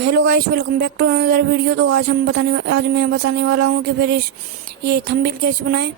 Hello guys, welcome back to another video. तो आज मैं बताने वाला हूँ कि फिर ये थंबनेल कैसे बनाएं।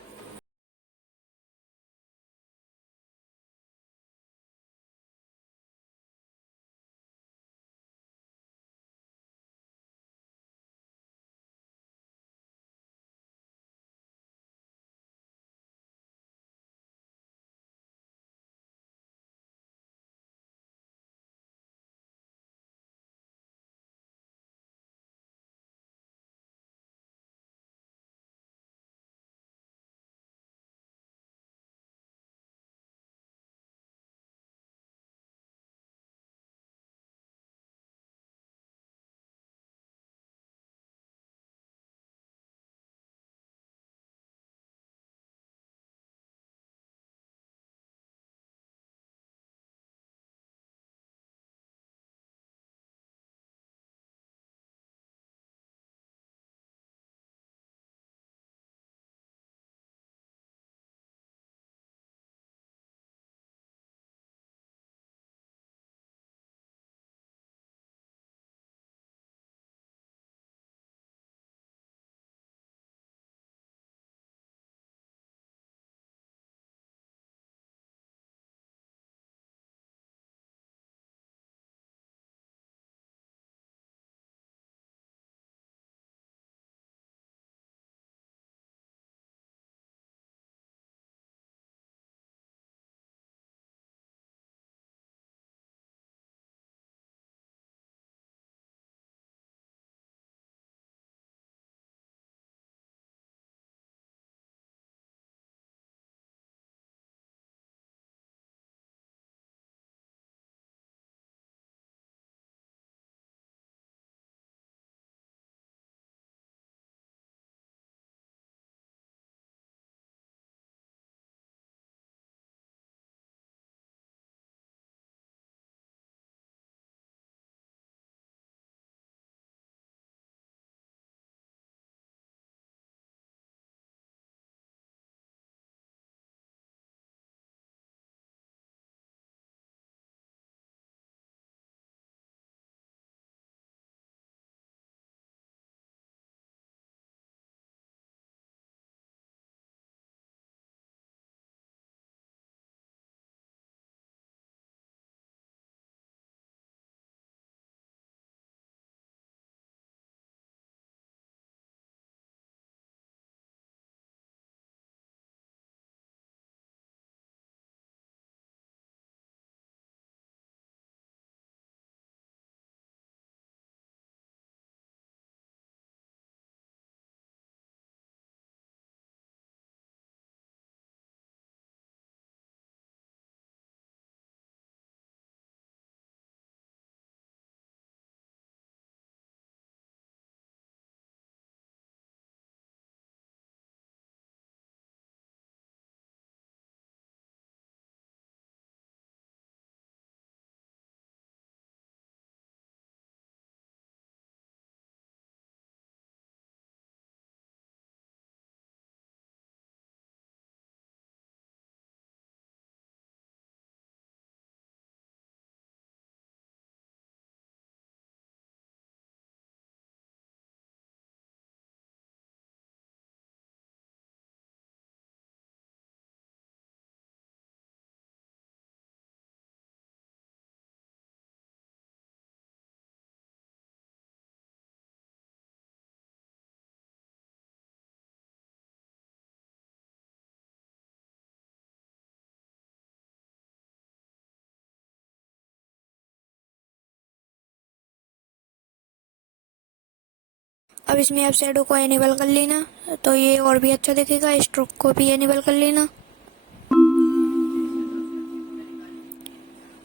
अब इसमें आप शैडो को एनेबल कर लेना, तो ये और भी अच्छा दिखेगा। स्ट्रोक को भी एनेबल कर लेना।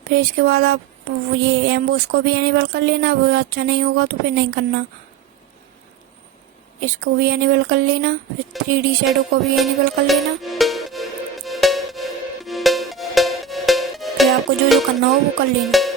फिर इसके बाद आप ये एम्बोस को भी एनेबल कर लेना। वो अच्छा नहीं होगा तो फिर नहीं करना। इसको भी एनेबल कर लेना। फिर 3D शैडो को भी एनेबल कर लेना। फिर आपको जो जो करना हो वो कर लेना।